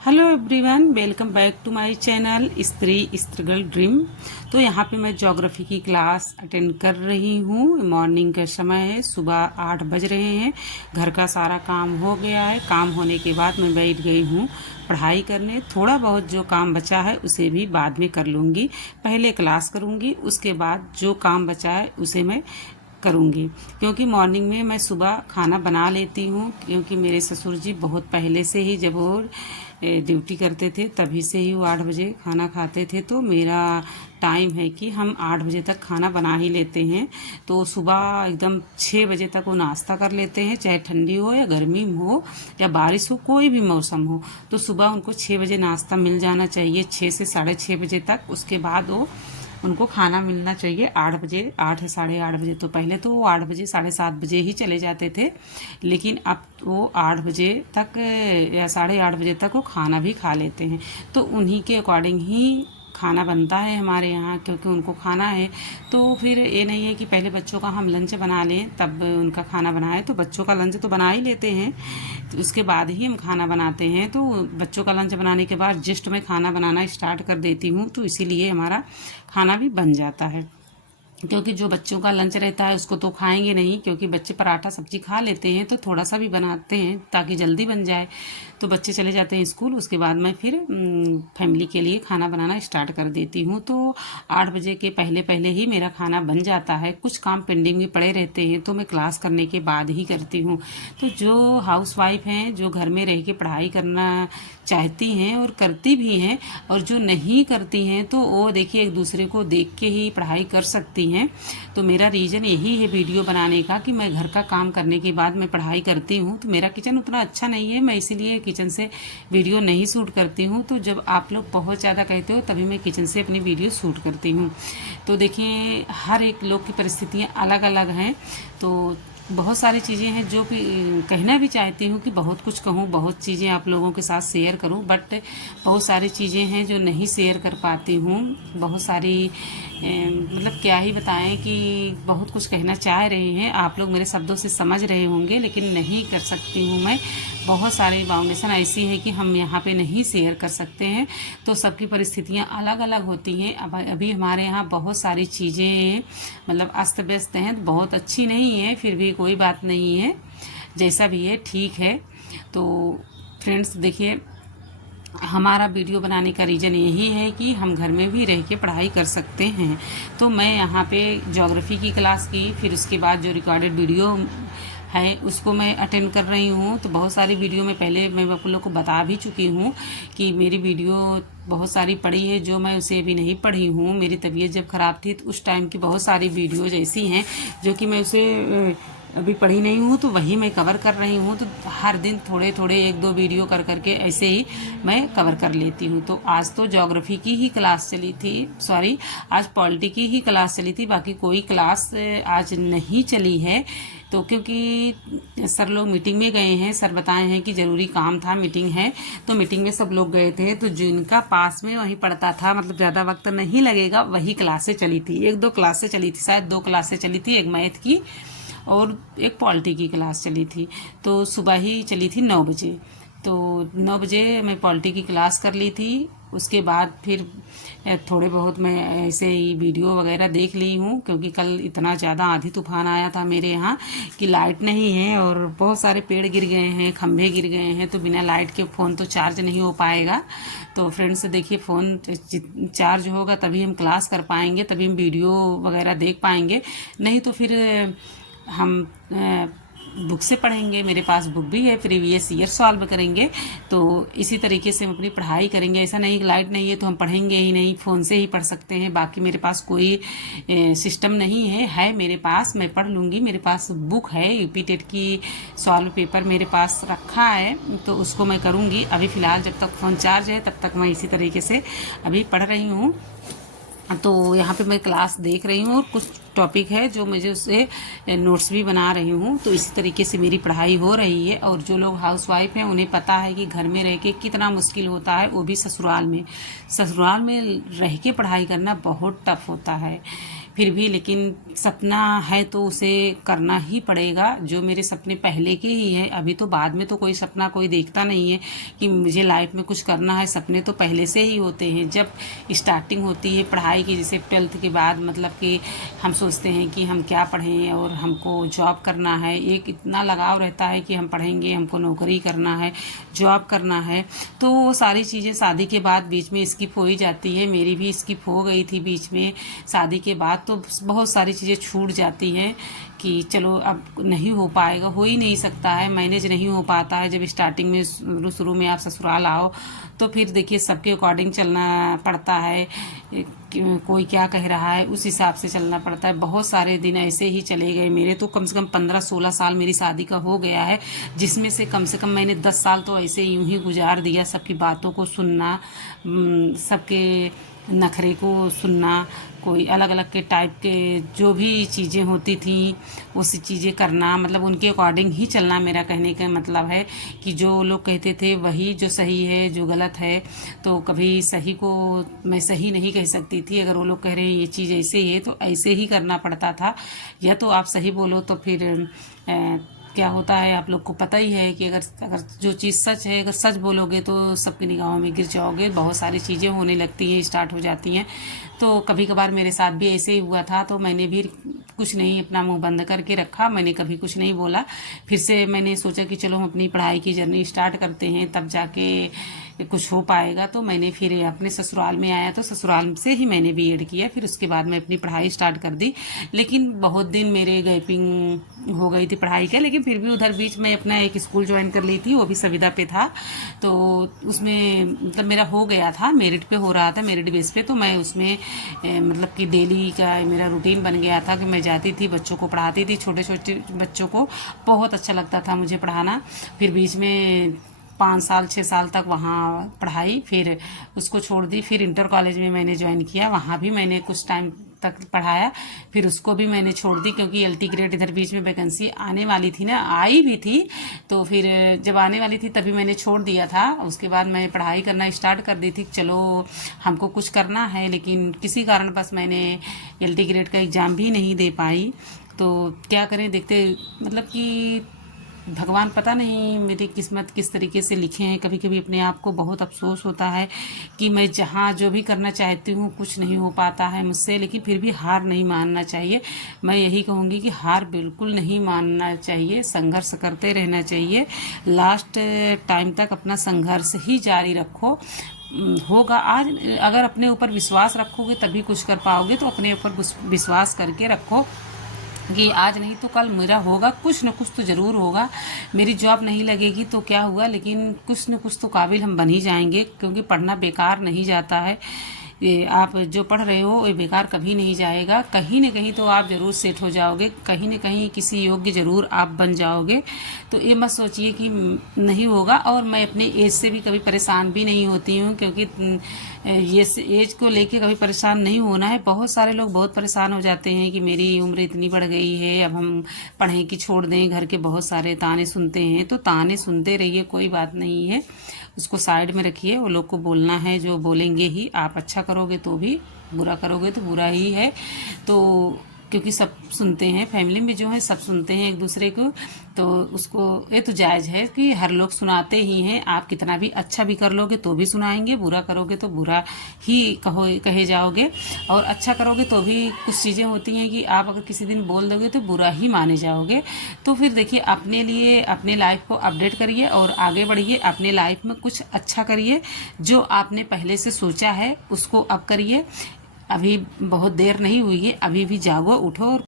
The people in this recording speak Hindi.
Hello everyone, welcome back to my channel Stree struggle dream. तो यहाँ पे मैं ज्योग्राफी की क्लास अटेंड कर रही हूँ। मॉर्निंग का समय है, सुबह 8 बज रहे हैं। घर का सारा काम हो गया है। काम होने के बाद मैं बैठ गई हूँ पढ़ाई करने। थोड़ा बहुत जो काम बचा है उसे भी बाद में कर लूँगी। पहले क्लास करूँगी, उसके बाद जो काम बचा है उसे मैं करूँगी। क्योंकि मॉर्निंग में मैं सुबह खाना बना लेती हूँ, क्योंकि मेरे ससुर जी बहुत पहले से ही, जब वो ड्यूटी करते थे तभी से ही वो 8 बजे खाना खाते थे। तो मेरा टाइम है कि हम 8 बजे तक खाना बना ही लेते हैं। तो सुबह एकदम 6 बजे तक वो नाश्ता कर लेते हैं, चाहे ठंडी हो या गर्मी हो या बारिश हो, कोई भी मौसम हो। तो सुबह उनको 6 बजे नाश्ता मिल जाना चाहिए, 6 से 6:30 बजे तक। उसके बाद वो उनको खाना मिलना चाहिए 8 बजे, 8 साढ़े 8 बजे। तो पहले तो वो 8 बजे 7:30 बजे ही चले जाते थे, लेकिन अब वो 8 बजे तक या 8:30 बजे तक वो खाना भी खा लेते हैं। तो उन्हीं के अकॉर्डिंग ही खाना बनता है हमारे यहाँ, क्योंकि उनको खाना है। तो फिर ये नहीं है कि पहले बच्चों का हम लंच बना लें तब उनका खाना बनाए। तो बच्चों का लंच तो बना ही लेते हैं, तो उसके बाद ही हम खाना बनाते हैं। तो बच्चों का लंच बनाने के बाद जस्ट मैं खाना बनाना स्टार्ट कर देती हूँ, तो इसीलिए हमारा खाना भी बन जाता है। क्योंकि जो बच्चों का लंच रहता है उसको तो खाएंगे नहीं, क्योंकि बच्चे पराठा सब्जी खा लेते हैं। तो थोड़ा सा भी बनाते हैं ताकि जल्दी बन जाए। तो बच्चे चले जाते हैं स्कूल, उसके बाद मैं फिर फैमिली के लिए खाना बनाना स्टार्ट कर देती हूँ। तो 8 बजे के पहले पहले ही मेरा खाना बन जाता है। कुछ काम पेंडिंग में पड़े रहते हैं तो मैं क्लास करने के बाद ही करती हूँ। तो जो हाउस वाइफ हैं, जो घर में रह के पढ़ाई करना चाहती हैं और करती भी हैं, और जो नहीं करती हैं, तो वो देखिए एक दूसरे को देख के ही पढ़ाई कर सकती हैं। तो मेरा रीज़न यही है वीडियो बनाने का, कि मैं घर का काम करने के बाद मैं पढ़ाई करती हूँ। तो मेरा किचन उतना अच्छा नहीं है, मैं इसीलिए किचन से वीडियो नहीं शूट करती हूँ। तो जब आप लोग बहुत ज़्यादा कहते हो तभी मैं किचन से अपनी वीडियो शूट करती हूँ। तो देखिए हर एक लोग की परिस्थितियाँ अलग अलग हैं। तो बहुत सारी चीज़ें हैं जो कि कहना भी चाहती हूँ कि बहुत कुछ कहूँ, बहुत चीज़ें आप लोगों के साथ शेयर करूँ, बट बहुत सारी चीज़ें हैं जो नहीं शेयर कर पाती हूँ। बहुत सारी मतलब क्या ही बताएं, कि बहुत कुछ कहना चाह रहे हैं, आप लोग मेरे शब्दों से समझ रहे होंगे, लेकिन नहीं कर सकती हूँ मैं। बहुत सारी बाउंडेशन ऐसी हैं कि हम यहाँ पे नहीं शेयर कर सकते हैं। तो सबकी परिस्थितियाँ अलग अलग होती हैं। अब अभी हमारे यहाँ बहुत सारी चीज़ें मतलब अस्त व्यस्त हैं, बहुत अच्छी नहीं है, फिर भी कोई बात नहीं है, जैसा भी है ठीक है। तो फ्रेंड्स देखिए, हमारा वीडियो बनाने का रीज़न यही है कि हम घर में भी रह के पढ़ाई कर सकते हैं। तो मैं यहाँ पे ज्योग्राफी की क्लास की, फिर उसके बाद जो रिकॉर्डेड वीडियो है उसको मैं अटेंड कर रही हूँ। तो बहुत सारी वीडियो में पहले मैं आप लोग को बता भी चुकी हूँ कि मेरी वीडियो बहुत सारी पड़ी है, जो मैं उसे अभी नहीं पढ़ी हूँ। मेरी तबीयत जब ख़राब थी तो उस टाइम की बहुत सारी वीडियोज़ ऐसी हैं जो कि मैं उसे अभी पढ़ी नहीं हूँ, तो वही मैं कवर कर रही हूँ। तो हर दिन थोड़े थोड़े 1-2 वीडियो कर करके ऐसे ही मैं कवर कर लेती हूँ। तो आज तो ज्योग्राफी की ही क्लास चली थी, सॉरी आज पॉलिटी की ही क्लास चली थी, बाकी कोई क्लास आज नहीं चली है। तो क्योंकि सर लोग मीटिंग में गए हैं, सर बताए हैं कि ज़रूरी काम था, मीटिंग है, तो मीटिंग में सब लोग गए थे। तो जिनका पास में वहीं पढ़ता था, मतलब ज़्यादा वक्त नहीं लगेगा, वही क्लासें चली थी। 1-2 क्लासें चली थी, शायद 2 क्लासें चली थी, एक मैथ की और एक पॉलिटी की क्लास चली थी। तो सुबह ही चली थी 9 बजे। तो 9 बजे मैं पॉलिटी की क्लास कर ली थी। उसके बाद फिर थोड़े बहुत मैं ऐसे ही वीडियो वगैरह देख ली हूँ, क्योंकि कल इतना ज़्यादा आंधी तूफान आया था मेरे यहाँ कि लाइट नहीं है, और बहुत सारे पेड़ गिर गए हैं, खंभे गिर गए हैं। तो बिना लाइट के फ़ोन तो चार्ज नहीं हो पाएगा। तो फ्रेंड्स देखिए, फ़ोन चार्ज होगा तभी हम क्लास कर पाएंगे, तभी हम वीडियो वगैरह देख पाएंगे, नहीं तो फिर हम बुक से पढ़ेंगे। मेरे पास बुक भी है, प्रीवियस ईयर सॉल्व करेंगे। तो इसी तरीके से हम अपनी पढ़ाई करेंगे। ऐसा नहीं कि लाइट नहीं है तो हम पढ़ेंगे ही नहीं, फ़ोन से ही पढ़ सकते हैं। बाकी मेरे पास कोई सिस्टम नहीं है मेरे पास, मैं पढ़ लूँगी। मेरे पास बुक है, यूपी टेट की सॉल्व पेपर मेरे पास रखा है, तो उसको मैं करूँगी। अभी फ़िलहाल जब तक फ़ोन चार्ज है तब तक मैं इसी तरीके से अभी पढ़ रही हूँ। तो यहाँ पे मैं क्लास देख रही हूँ, और कुछ टॉपिक है जो मुझे उससे नोट्स भी बना रही हूँ। तो इसी तरीके से मेरी पढ़ाई हो रही है। और जो लोग हाउसवाइफ हैं उन्हें पता है कि घर में रह के कितना मुश्किल होता है, वो भी ससुराल में। ससुराल में रह के पढ़ाई करना बहुत टफ होता है। फिर भी लेकिन सपना है तो उसे करना ही पड़ेगा। जो मेरे सपने पहले के ही हैं, अभी तो बाद में तो कोई सपना कोई देखता नहीं है कि मुझे लाइफ में कुछ करना है। सपने तो पहले से ही होते हैं। जब स्टार्टिंग होती है पढ़ाई की, जैसे 12th के बाद, मतलब कि हम सोचते हैं कि हम क्या पढ़ें और हमको जॉब करना है। एक इतना लगाव रहता है कि हम पढ़ेंगे, हमको नौकरी करना है, जॉब करना है। तो वो सारी चीज़ें शादी के बाद बीच में स्किप हो ही जाती है। मेरी भी स्किप हो गई थी बीच में शादी के बाद। तो बहुत सारी चीज़ें छूट जाती हैं कि चलो अब नहीं हो पाएगा, हो ही नहीं सकता है, मैनेज नहीं हो पाता है। जब स्टार्टिंग में शुरू में आप ससुराल आओ तो फिर देखिए सबके अकॉर्डिंग चलना पड़ता है। कोई क्या कह रहा है उस हिसाब से चलना पड़ता है। बहुत सारे दिन ऐसे ही चले गए मेरे। तो कम से कम 15-16 साल मेरी शादी का हो गया है, जिसमें से कम मैंने 10 साल तो ऐसे यूं ही गुजार दिया। सबकी बातों को सुनना, सबके नखरे को सुनना, कोई अलग अलग के टाइप के जो भी चीज़ें होती थी उसी चीज़ें करना, मतलब उनके अकॉर्डिंग ही चलना। मेरा कहने का मतलब है कि जो लोग कहते थे वही जो सही है, जो गलत है, तो कभी सही को मैं सही नहीं कह सकती थी। अगर वो लोग कह रहे हैं ये चीज़ ऐसे ही है तो ऐसे ही करना पड़ता था। या तो आप सही बोलो तो फिर क्या होता है आप लोग को पता ही है कि अगर जो चीज़ सच है, अगर सच बोलोगे तो सबकी निगाहों में गिर जाओगे। बहुत सारी चीज़ें होने लगती हैं, स्टार्ट हो जाती हैं। तो कभी कभार मेरे साथ भी ऐसे ही हुआ था। तो मैंने भी कुछ नहीं, अपना मुंह बंद करके रखा, मैंने कभी कुछ नहीं बोला। फिर से मैंने सोचा कि चलो हम अपनी पढ़ाई की जर्नी स्टार्ट करते हैं, तब जाके कुछ हो पाएगा। तो मैंने फिर अपने ससुराल में आया, तो ससुराल से ही मैंने बीएड किया। फिर उसके बाद मैं अपनी पढ़ाई स्टार्ट कर दी। लेकिन बहुत दिन मेरे गैपिंग हो गई थी पढ़ाई के। लेकिन फिर भी उधर बीच में अपना एक स्कूल ज्वाइन कर ली थी, वो भी संविदा पे था। तो उसमें मतलब मेरा हो गया था, मेरिट पे हो रहा था, मेरिट बेस पे। तो मैं उसमें मतलब कि डेली का मेरा रूटीन बन गया था कि मैं जाती थी, बच्चों को पढ़ाती थी, छोटे छोटे बच्चों को। बहुत अच्छा लगता था मुझे पढ़ाना। फिर बीच में 5 साल 6 साल तक वहाँ पढ़ाई, फिर उसको छोड़ दी। फिर इंटर कॉलेज में मैंने ज्वाइन किया, वहाँ भी मैंने कुछ टाइम तक पढ़ाया। फिर उसको भी मैंने छोड़ दी क्योंकि एलटी ग्रेड इधर बीच में वैकेंसी आने वाली थी ना, आई भी थी। तो फिर जब आने वाली थी तभी मैंने छोड़ दिया था। उसके बाद मैं पढ़ाई करना स्टार्ट कर दी थी, चलो हमको कुछ करना है। लेकिन किसी कारण बस मैंने एलटी ग्रेड का एग्ज़ाम भी नहीं दे पाई। तो क्या करें, देखते मतलब कि भगवान पता नहीं मेरी किस्मत किस तरीके से लिखे हैं। कभी कभी अपने आप को बहुत अफसोस होता है कि मैं जहाँ जो भी करना चाहती हूँ कुछ नहीं हो पाता है मुझसे। लेकिन फिर भी हार नहीं मानना चाहिए। मैं यही कहूँगी कि हार बिल्कुल नहीं मानना चाहिए, संघर्ष करते रहना चाहिए। लास्ट टाइम तक अपना संघर्ष ही जारी रखो, होगा। आज अगर अपने ऊपर विश्वास रखोगे तभी कुछ कर पाओगे। तो अपने ऊपर विश्वास करके रखो कि आज नहीं तो कल मेरा होगा, कुछ न कुछ तो ज़रूर होगा। मेरी जॉब नहीं लगेगी तो क्या हुआ, लेकिन कुछ न कुछ तो काबिल हम बन ही जाएंगे। क्योंकि पढ़ना बेकार नहीं जाता है। ये आप जो पढ़ रहे हो ये बेकार कभी नहीं जाएगा। कहीं न कहीं तो आप ज़रूर सेट हो जाओगे, कहीं न कहीं किसी योग्य ज़रूर आप बन जाओगे। तो ये मत सोचिए कि नहीं होगा। और मैं अपने एज से भी कभी परेशान भी नहीं होती हूँ, क्योंकि ये एज को लेके कभी परेशान नहीं होना है। बहुत सारे लोग बहुत परेशान हो जाते हैं कि मेरी उम्र इतनी बढ़ गई है, अब हम पढ़ें कि छोड़ दें। घर के बहुत सारे ताने सुनते हैं, तो ताने सुनते रहिए, कोई बात नहीं है, उसको साइड में रखिए। वो लोग को बोलना है जो बोलेंगे ही। आप अच्छा करोगे तो भी, बुरा करोगे तो बुरा ही है। तो क्योंकि सब सुनते हैं, फैमिली में जो है सब सुनते हैं एक दूसरे को। तो उसको ये तो जायज़ है कि हर लोग सुनाते ही हैं। आप कितना भी अच्छा भी कर लोगे तो भी सुनाएंगे, बुरा करोगे तो बुरा ही कहे जाओगे, और अच्छा करोगे तो भी कुछ चीज़ें होती हैं कि आप अगर किसी दिन बोल दोगे तो बुरा ही माने जाओगे। तो फिर देखिए, अपने लिए अपने लाइफ को अपडेट करिए और आगे बढ़िए। अपने लाइफ में कुछ अच्छा करिए। जो आपने पहले से सोचा है उसको अब करिए। अभी बहुत देर नहीं हुई है, अभी भी जागो, उठो और